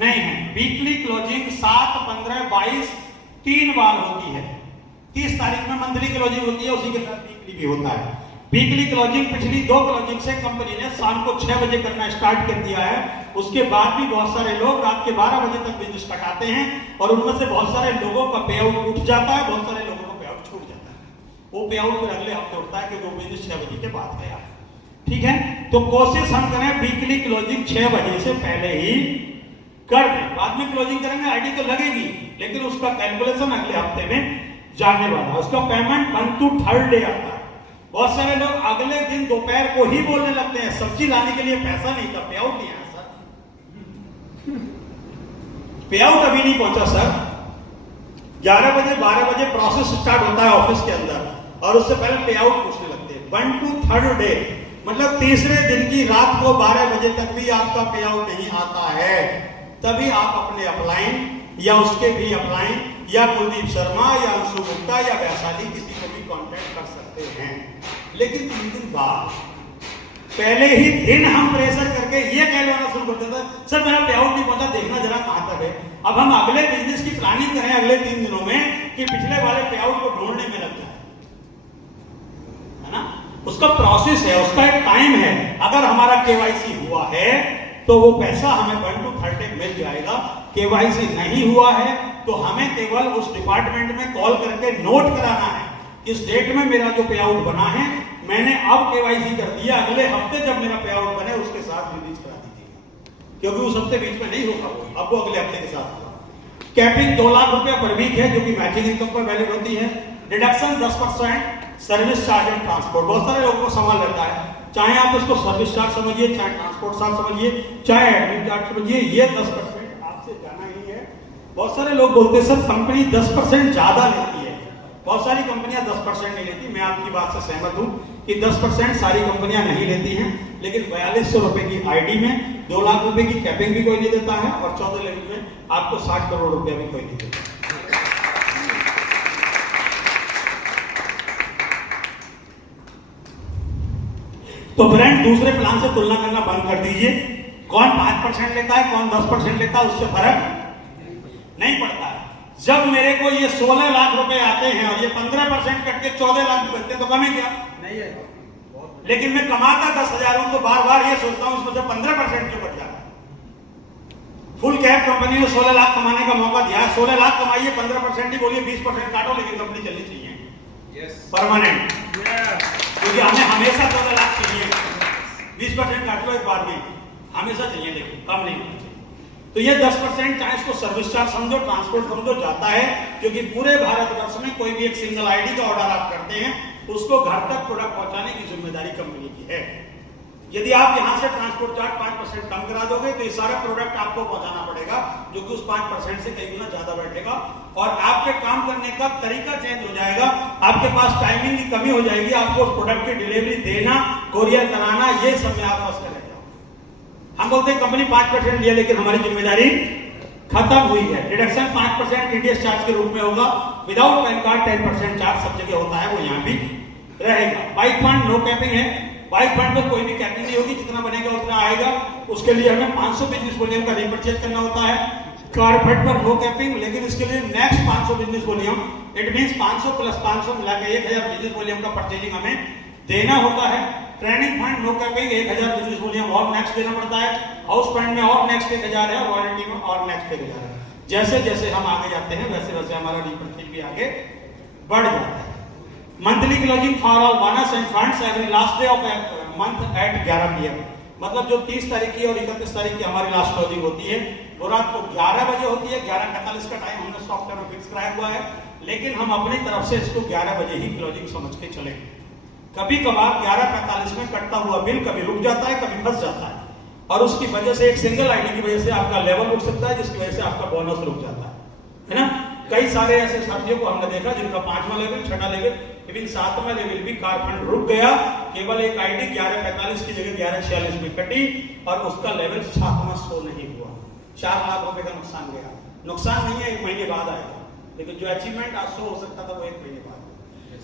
नहीं है। वीकली क्लोजिंग 7, 15, 22 3 बार होती है। 30 तारीख में मंथली क्लोजिंग होती है, उसी के साथ वीकली भी होता है। वीकली क्लोजिंग पिछली 2 क्लोजिंग से कंपनी ने शाम को 6 बजे करना स्टार्ट कर दिया है। उसके बाद भी बहुत सारे लोग रात के 12 बजे तक बिजनेस कटाते हैं, और उनमें से बहुत सारे लोगों का पे आउट उठ जाता है, बहुत सारे लोगों का पे आउट छूट जाता है। वो पे आउट फिर अगले हफ्ते उठता है कि वो बिजनेस 6 बजे के बाद गया। ठीक है, तो कोशिश हम करें वीकली क्लोजिंग 6 बजे से पहले ही कर दें। बाद में क्लोजिंग करेंगे, आईडी तो लगेगी, लेकिन उसका कैलकुलेशन अगले हफ्ते में जाने वाला है। उसका पेमेंट 1 to 3rd डे आता है। बहुत सारे लोग अगले दिन दोपहर को ही बोलने लगते हैं सब्जी लाने के लिए पैसा नहीं था, पे आउट नहीं आया सर, पे आउट अभी नहीं पहुंचा सर। 11 बजे 12 बजे प्रोसेस स्टार्ट होता है ऑफिस के अंदर, और उससे पहले पे आउट पूछने लगते हैं। 1 to 3rd डे, मतलब तीसरे दिन की रात को 12 बजे तक भी आपका पे आउट नहीं आता है, तभी आप अपने अपलाइन या उसके भी अपलाइन या कुलदीप शर्मा या अंशु गुप्ता या वैशाली किसी को भी कांटेक्ट कर सकते हैं। लेकिन 3 दिन बाद पहले ही दिन हम प्रेशर करके ये कहलाना शुरू कर देता है, सर मेरा पे आउट नहीं पहुंचा, देखना जरा कहां तक है। अब हम अगले बिजनेस की प्लानिंग करें अगले 3 दिनों में कि पिछले वाले पे आउट को ढूंढने में लग जाए, है ना। उसका प्रोसेस है, उसका एक टाइम है। अगर हमारा केवाईसी हुआ है तो वो पैसा हमें 1 to 3rd डे मिल जाएगा। केवाईसी नहीं हुआ है तो हमें केवल उस डिपार्टमेंट में कॉल करके नोट कराना है, इस डेट में मेरा जो पे आउट बना है मैंने अब केवाईसी कर दिया, अगले हफ्ते जब मेरा पे आउट बने उसके साथ रिलीज करा दीजिएगा, क्योंकि उस हफ्ते बीच में नहीं होगा, अब वो अगले हफ्ते के साथ होगा। कैपिंग 2 लाख रुपया पर वीक है जो कि मैचिंग इनकम पर वैलिड होती है। Deduction 10% service charge and transport, बहुत सारे लोगों को सवाल रहता है, चाहे आप इसको सर्विस चार्ज समझिए, चाहे ट्रांसपोर्ट चार्ज समझिए, चाहे एडमिन चार्ज समझिए, ये 10% आपसे जाना ही है। बहुत सारे लोग बोलते हैं सर कंपनी 10% ज्यादा लेती है, बहुत सारी कंपनियां 10% नहीं लेती। मैं आपकी बात से सहमत हूं कि 10% सारी कंपनियां नहीं लेती हैं, लेकिन 4200 रुपए की आईडी में 2 लाख रुपए की कैपिंग भी कोई नहीं देता है और 14 लेवल में आपको 60 करोड़ रुपया भी कोई नहीं देता। तो फ्रेंड दूसरे प्लान से तुलना करना बंद कर दीजिए, कौन 5% लेता है कौन 10% लेता है उससे फर्क नहीं पड़ता है। जब मेरे को ये 16 लाख रुपए आते हैं और ये 15% कट के 14 लाख बचते हैं तो कमी क्या नहीं है, लेकिन मैं कमाता 10,000 हूं तो बार बार ये सोचता हूं इसमें से 15% क्यों बच जाता है। फुल कैप कंपनी ने 16 लाख कमाने का मौका दिया है, 16 लाख कमाइए, 15% ही बोलिए, 20% काटो, लेकिन कंपनी चलनी चाहिए परमानेंट, क्योंकि हमें हमेशा 14 लाख चाहिए। 20% काट लो एक बार में, हमेशा चाहिए, लेकिन कम नहीं होना चाहिए। तो ये 10% चाहे इसको सर्विस चार्ज समझो, ट्रांसपोर्ट समझो, जाता है, क्योंकि पूरे भारतवर्ष में कोई भी एक सिंगल आईडी का ऑर्डर आप करते हैं उसको घर तक प्रोडक्ट पहुंचाने की जिम्मेदारी कंपनी की है। यदि आप यहां से ट्रांसपोर्ट चार्ज 5% कम करा दोगे तो ये सारा प्रोडक्ट आपको पहुंचाना पड़ेगा, जो कि उस 5% से कई गुना ज्यादा बैठेगा और आपके काम करने का तरीका चेंज हो जाएगा, आपके पास टाइमिंग की कमी हो जाएगी, आपको उस प्रोडक्ट की डिलीवरी देना, कोरियर कराना, ये सब में आप फंस कर रह जाओगे। हम बोलते हैं कंपनी 5% लिया, लेकिन हमारी जिम्मेदारी खत्म हुई है। डिडक्शन 5% टीडीएस चार्ज के रूप में होगा, विदाउट पैन कार्ड 10% चार्ज सब जगह होता है, वो यहाँ भी रहेगा। बाइक फंड नो कैपिंग है, बाइक फंड पर कोई भी कैपिंग नहीं होगी, जितना बनेगा उतना आएगा। उसके लिए हमें 500 बिजनेस वॉल्यूम का रीपरचेज करना होता है। कार फंड पर नो कैपिंग, लेकिन इसके लिए next 500 business volume, it means 500 plus 500 मिला के 1000 बिजनेस वॉल्यूम का परचेजिंग हमें देना होता है। Training fund no capping 1000 business volume और नेक्स्ट देना पड़ता है। हाउस फंड में और नेक्स्ट 1000 है, रॉयल्टी में और नेक्स्ट 1000 है। जैसे जैसे हम आगे जाते हैं वैसे वैसे हमारा रीपरचेज भी आगे बढ़ जाता है। Monthly closing for all bonus and funds every last day of month at 11 PM, मतलब जो 30 तारीख की और 31 तारीख की हमारी लास्ट क्लोजिंग होती है वो रात को 11 बजे होती है। 11:48 का टाइम हमने सॉफ्टवेयर में फिक्स कराया हुआ है, लेकिन हम अपनी तरफ से इसको 11 बजे ही क्लोजिंग समझ के चले। कभी कभार 11:45 में कटता हुआ बिल कभी रुक जाता है, कभी फंस जाता है, और उसकी वजह से एक सिंगल आईडी की वजह से आपका लेवल रुक सकता है, जिसकी वजह से आपका बोनस रुक जाता है ना। कई सारे ऐसे साथियों को हमने देखा जिनका 5वां लेवल, 6वां लेवल, इवन 7वां लेवल भी कार फंड रुक गया, केवल एक आईडी 11:45 की जगह 11:46 में कटी और उसका लेवल 7वां शो नहीं हुआ। 4 लाख रुपए का नुकसान गया। नुकसान नहीं है, 1 महीने बाद आएगा, लेकिन जो अचीवमेंट आज शो हो सकता था वो 1 महीने बाद।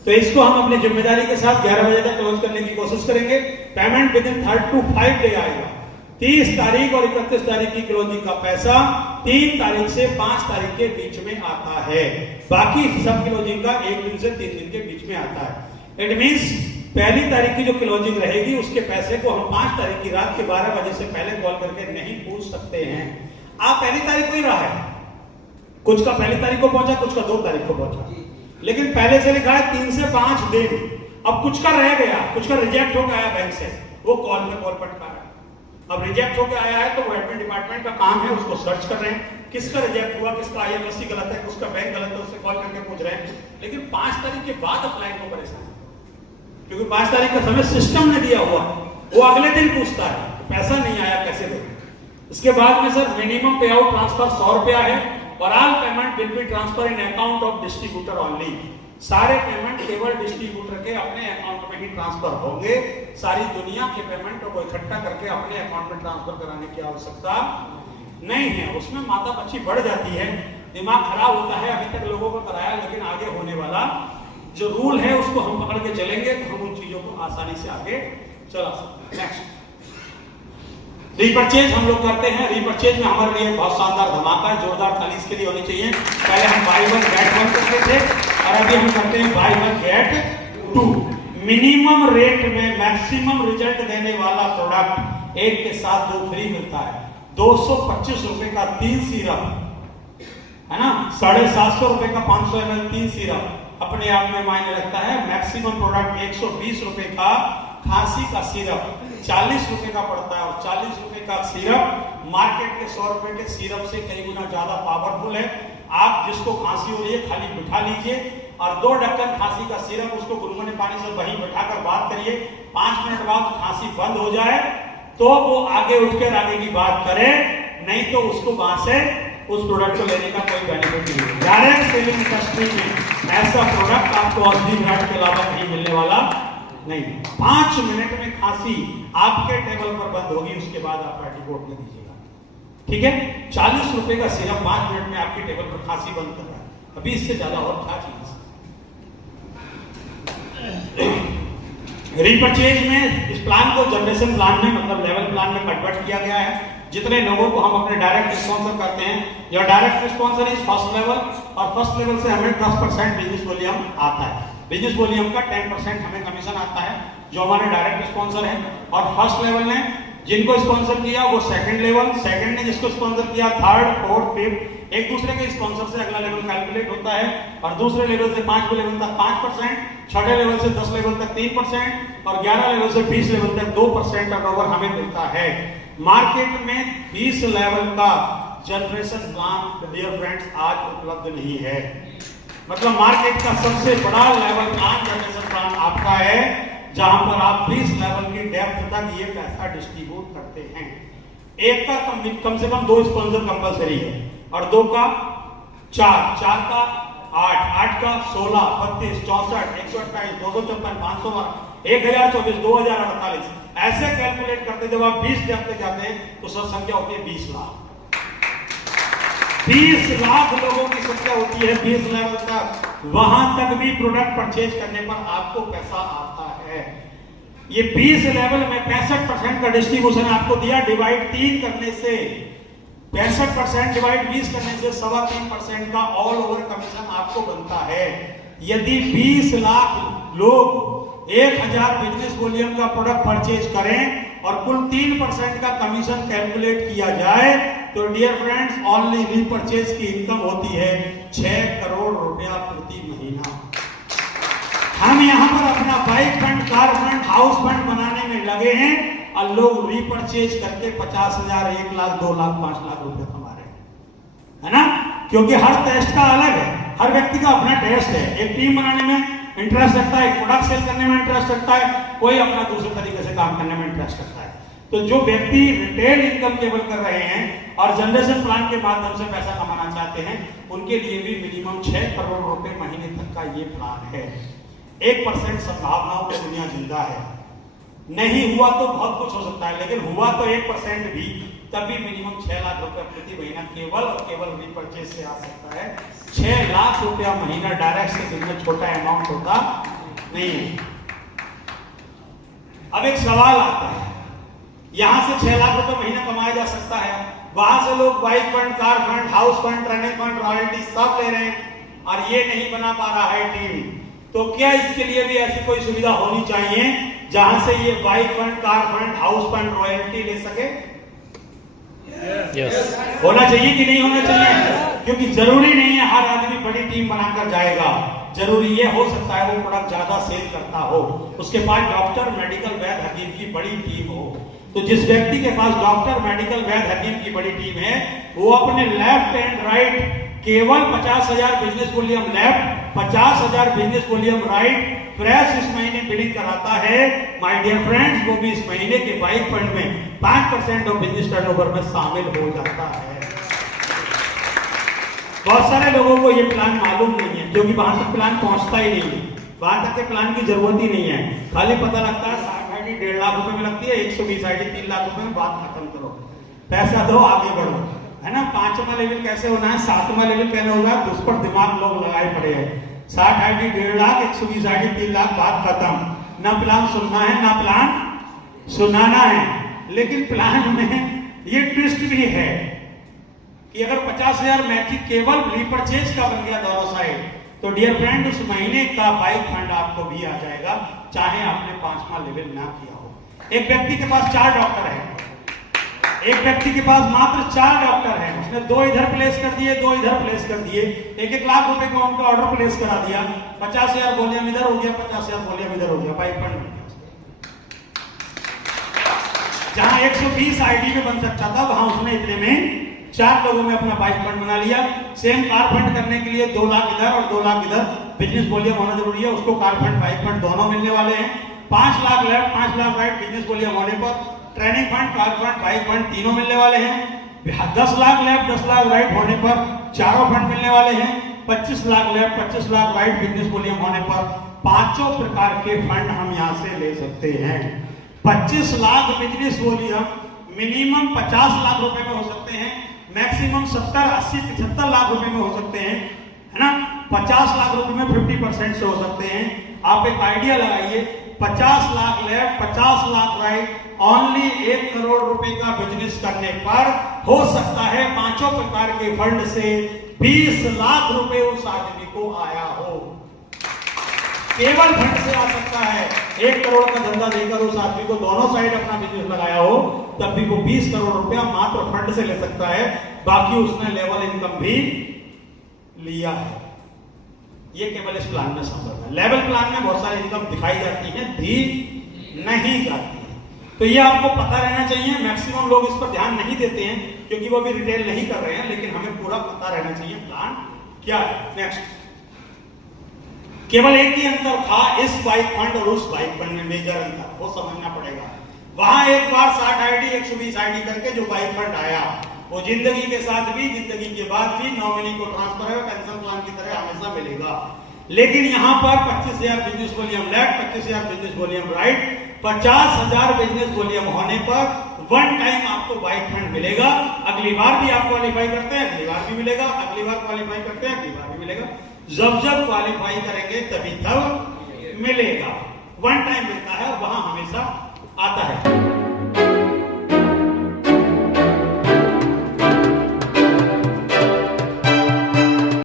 तो इसको हम अपनी जिम्मेदारी के साथ 11 बजे तक क्लोज करने की कोशिश करेंगे। Payment with in 3 to 5 day आएगा। 30 तारीख और 31 तारीख की क्लोजिंग का पैसा 3 तारीख से 5 तारीख के बीच में आता है। बाकी सब क्लोजिंग का 1 दिन से 3 दिन के बीच में आता है। इट मींस पहली तारीख की जो क्लोजिंग रहेगी उसके पैसे को हम 5 तारीख की रात के 12 बजे से पहले कॉल करके नहीं पूछ सकते हैं। आप पहली तारीख को ही रहा है, कुछ का पहली तारीख को पहुंचा, कुछ का 2 तारीख को पहुंचा, लेकिन पहले से लिखा है 3 से 5 दिन। अब कुछ का रह गया, कुछ का रिजेक्ट हो गया बैंक से, वो कॉल में कॉल पटका रहा है। अब रिजेक्ट होकर आया है तो वो एडमिन डिपार्टमेंट का काम है, उसको सर्च कर रहे हैं किसका रिजेक्ट हुआ, किसका IFSC गलत है, किसका बैंक गलत है, उससे कॉल करके पूछ रहे हैं। लेकिन 5 तारीख के बाद अप्लाई को परेशान, क्योंकि 5 तारीख का समय सिस्टम ने दिया हुआ, वो अगले दिन पूछता है पैसा नहीं आया कैसे दे। इसके बाद में सर मिनिमम पे आउट ट्रांसफर 100 रुपया है और all payment will be transfer in account of distributor only. सारे पेमेंट केवल डिस्ट्रीब्यूटर के अपने अकाउंट में ही ट्रांसफर होंगे। सारी दुनिया के पेमेंट को इकट्ठा करके अपने अकाउंट में ट्रांसफर कराने की आवश्यकता नहीं है। उसमें माता बच्ची बढ़ जाती है, दिमाग खराब होता है। अभी तक लोगों को कराया, लेकिन आगे होने वाला जो रूल है उसको हम पकड़ के चलेंगे तो हम उन चीजों को आसानी से आगे चला सकते हैं। नेक्स्ट, रीपरचेज हम लोग करते हैं। रीपरचेज में हमारे लिए बहुत शानदार धमाका है, जोरदार ताली इसके लिए होनी चाहिए। पहले हम बाय वन गेट वन करते थे और अभी हम करते हैं buy one get two. Minimum rate में मैक्सिमम रिजल्ट देने वाला प्रोडक्ट एक के साथ 2 फ्री मिलता है। 225 रुपए का 3 सिरप है ना, 750 रुपए का 500 ml 3 सिरप अपने आप में मायने रखता है। मैक्सिमम प्रोडक्ट 120 रुपए का खांसी का सिरप 40 रुपए का पड़ता है, और 40 रुपए का सिरप मार्केट के 100 रुपए के सिरप से कई गुना ज्यादा पावरफुल है। आप जिसको खांसी हो रही है खाली बिठा लीजिए और 2 ढक्कन खांसी का सिरप उसको गुनगुने पानी से वहीं बिठाकर बात करिए। 5 मिनट बाद खांसी बंद हो जाए तो वो आगे उठकर आगे की बात करे, नहीं तो उसको वहां से उस प्रोडक्ट को लेने का कोई बेनिफिट नहीं है। डायरेक्ट सेलिंग इंडस्ट्री में ऐसा प्रोडक्ट आपको असली ब्रांड के अलावा कहीं मिलने वाला नहीं। 5 मिनट में खांसी आपके टेबल पर बंद होगी, उसके बाद आप पेटीकोट में दीजिएगा, ठीक है। 40 रुपए का सिरप 5 मिनट में आपके टेबल पर खांसी बंद कर रहा है। अभी इससे ज्यादा और क्या चाहिए। रीपरचेज में इस प्लान को जनरेशन प्लान में मतलब लेवल प्लान में कन्वर्ट किया गया है। जितने लोगों को हम अपने डायरेक्ट स्पॉन्सर करते हैं, या direct sponsor is first level, और फर्स्ट लेवल से हमें 10% बिजनेस वॉल्यूम आता है। बिजनेस वॉल्यूम का 10% हमें कमीशन आता है जो हमारे डायरेक्ट स्पॉन्सर है। और फर्स्ट लेवल ने जिनको स्पॉन्सर किया वो सेकंड लेवल, सेकंड ने जिसको स्पॉन्सर किया थर्ड, फोर्थ, फिफ्थ, एक दूसरे के स्पॉन्सर से अगला लेवल कैलकुलेट होता है। और दूसरे लेवल से 5 लेवल तक 5%, छठे लेवल से 10 लेवल तक 3%, और 11 लेवल से 20 लेवल तक 2% टर्नओवर हमें मिलता है। मार्केट में 20 लेवल का जनरेशन प्लान डियर फ्रेंड्स आज उपलब्ध नहीं है। मतलब मार्केट का सबसे बड़ा लेवल प्लान जनरेशन प्लान आपका है, जहां पर आप 20 लेवल की डेप्थ तक ये पैसा डिस्ट्रीब्यूट करते हैं। एक का कम से कम 2 स्पॉन्सर कंपलसरी है, और 2 का 4, 4 का 8, 8 का 16, 32, 64, 128, 254, 500, 1024, 2048 ऐसे कैलकुलेट करते जब आप 20 डेप्थ जाते हैं तो सब संख्या होती है 20 लाख। 20 लाख लोगों की संख्या होती है 20 लेवल तक। वहां तक भी प्रोडक्ट परचेज करने पर आपको पैसा आता है। ये 20 लेवल में 65% का डिस्ट्रीब्यूशन आपको दिया, डिवाइड 3 करने से 65% डिवाइड 20 करने से 3.25% का ऑल ओवर कमीशन आपको बनता है। यदि 20 लाख लोग 1000 बिजनेस वॉल्यूम का प्रोडक्ट परचेज करें और कुल 3% का कमीशन कैलकुलेट किया जाए तो डियर फ्रेंड्स ओनली रीपरचेज की इनकम होती है 6 करोड़ रुपया प्रति महीना। हम यहाँ पर अपना bike fund, car fund, house fund बनाने में लगे हैं और लोग रीपरचेज करके 50,000, 1 लाख, 2 लाख, 5 लाख रुपए कमा रहे हैं, है ना। क्योंकि हर टेस्ट का अलग है, हर व्यक्ति का अपना टेस्ट है। एक टीम बनाने में इंटरेस्ट रखता है, एक प्रोडक्ट सेल करने में इंटरेस्ट रखता है, कोई अपना दूसरे तरीके से काम करने में इंटरेस्ट रखता है। तो जो व्यक्ति रिटेल इनकम केवल कर रहे हैं और जनरेशन प्लान के माध्यम से पैसा कमाना चाहते हैं, उनके लिए भी मिनिमम 6 करोड़ रुपए महीने तक का ये प्लान है। 1% संभावनाओं की दुनिया जिंदा है, नहीं हुआ तो बहुत कुछ हो सकता है, लेकिन हुआ तो 1% भी, तभी मिनिमम 6 लाख रुपए प्रति महीना केवल और केवल रीपरचेज से आ सकता है। 6 लाख रुपया महीना डायरेक्ट से बिजनेस छोटा अमाउंट होता नहीं है। अब एक सवाल आता है, यहां से 6 लाख रुपए महीना कमाया जा सकता है, वहां से लोग bike fund, car fund, house fund, training fund, royalty सब ले रहे हैं और ये नहीं बना पा रहा है टीम। तो क्या इसके लिए भी ऐसी कोई सुविधा होनी चाहिए जहां से ये bike fund, car fund, house fund, royalty ले सके? यस। होना चाहिए कि नहीं होना चाहिए? क्योंकि जरूरी नहीं है हर आदमी बड़ी टीम बनाकर जाएगा। जरूरी ये हो सकता है वो प्रोडक्ट ज्यादा सेल करता हो, उसके पास डॉक्टर, मेडिकल, वैद्य, हकीम की बड़ी टीम हो। तो जिस व्यक्ति के पास डॉक्टर, मेडिकल, वैद्य, हकीम की बड़ी टीम है, वो अपने लेफ्ट एंड राइट केवल 50,000 business volume left, 50,000 business volume right fresh इस महीने बिलिंग कराता है। माय डियर फ्रेंड्स, वो भी इस महीने के बाइक फंड में 5% ऑफ बिजनेस टर्नओवर में शामिल हो जाता है। बहुत सारे लोगों को ये प्लान मालूम नहीं है, क्योंकि वहां तक प्लान पहुंचता ही नहीं है, वहां तक के प्लान की जरूरत ही नहीं है। खाली पता लगता है 60 आईडी 1.5 लाख रुपए में लगती है, 120 आईडी 3 लाख रुपए में, बात खत्म करो, पैसा दो आगे बढ़ो, है ना। 5वां लेवल कैसे होना है, 7वां लेवल कैसे होगा, तो उस पर दिमाग लोग लगाए पड़े हैं। 60 आईडी 1.5 लाख, 120 आईडी 3 लाख, बात खत्म। ना प्लान सुनना है ना प्लान सुनाना है। लेकिन प्लान में ये ट्विस्ट भी है कि अगर 50,000 मैट्रिक केवल रीपरचेज का बन गया दोनों साइड, तो डियर फ्रेंड उस महीने का बाइक फंड आपको भी आ जाएगा, चाहे आपने 5वां लेवल ना किया हो। एक व्यक्ति के पास 4 डॉक्टर है, एक व्यक्ति के पास मात्र 4 डॉक्टर हैं, उसने 2 इधर प्लेस कर दिए, 2 इधर प्लेस कर दिए, 1-1 लाख रुपए का उनका ऑर्डर प्लेस करा दिया, 50,000 वॉल्यूम इधर हो गया, 50,000 वॉल्यूम इधर हो गया, बाइक फंड। जहां 120 आईडी में बन सकता था, वहां उसने इतने में 4 लोगों में अपना बाइक फंड बना लिया। सेम कार फंड करने के लिए 2 लाख इधर और 2 लाख इधर बिजनेस वॉल्यूम होना जरूरी है, उसको कार फंड बाइक फंड दोनों मिलने वाले हैं। 5 lakh left 5 lakh right business volume होने पर training fund car fund bike fund तीनों मिलने वाले हैं। 10 लाख लेफ्ट 10 लाख राइट होने पर चारों फंड मिलने वाले हैं। 25 lakh left 25 lakh right business volume होने पर 5 प्रकार के फंड हम यहां से ले सकते हैं। 25 lakh business volume minimum 50 lakh रुपए में हो सकते हैं, मैक्सिमम 70, 80, 75 लाख रुपए में हो सकते हैं, है ना। 50 लाख रुपए में 50% से हो सकते हैं। आप एक आइडिया लगाइए, 50 lakh left 50 lakh right, only 1 crore रुपए का बिजनेस करने पर हो सकता है 5 प्रकार के फंड से 20 लाख रुपए उस आदमी को आया हो। केवल फंड से आ सकता है। 1 करोड़ का धंधा देकर उस आदमी को दोनों साइड अपना बिजनेस लगाया हो, तब भी वो 20 करोड़ रुपया मात्र फंड से ले सकता है। बाकी उसने लेवल इनकम भी लिया है। ये केवल इस प्लान में संभव है। लेवल प्लान में बहुत सारी इनकम दिखाई जाती है, दी नहीं जाती है, तो ये आपको पता रहना चाहिए। मैक्सिमम लोग इस पर ध्यान नहीं देते हैं क्योंकि वो भी रिटेल नहीं कर रहे हैं, लेकिन हमें पूरा पता रहना चाहिए प्लान क्या है। नेक्स्ट, केवल एक ही अंतर था इस बाइक फंड और उस बाइक फंड में, मेजर अंतर वो समझना पड़ेगा। वहां एक बार 60 आईडी 120 आईडी करके जो बाइक फंड आया, वो जिंदगी के साथ भी जिंदगी के बाद भी नॉमिनी को ट्रांसफर है, पेंशन प्लान की तरह हमेशा मिलेगा। लेकिन यहाँ पर 25,000 business volume left 25,000 business volume right, 50,000 business volume होने पर वन टाइम आपको बाइक फंड मिलेगा। अगली बार भी आप क्वालिफाई करते हैं, अगली बार भी मिलेगा, अगली बार क्वालिफाई करते हैं, अगली बार भी मिलेगा। जब जब क्वालिफाई करेंगे तभी तब मिलेगा। वन टाइम मिलता है, वहां हमेशा आता है।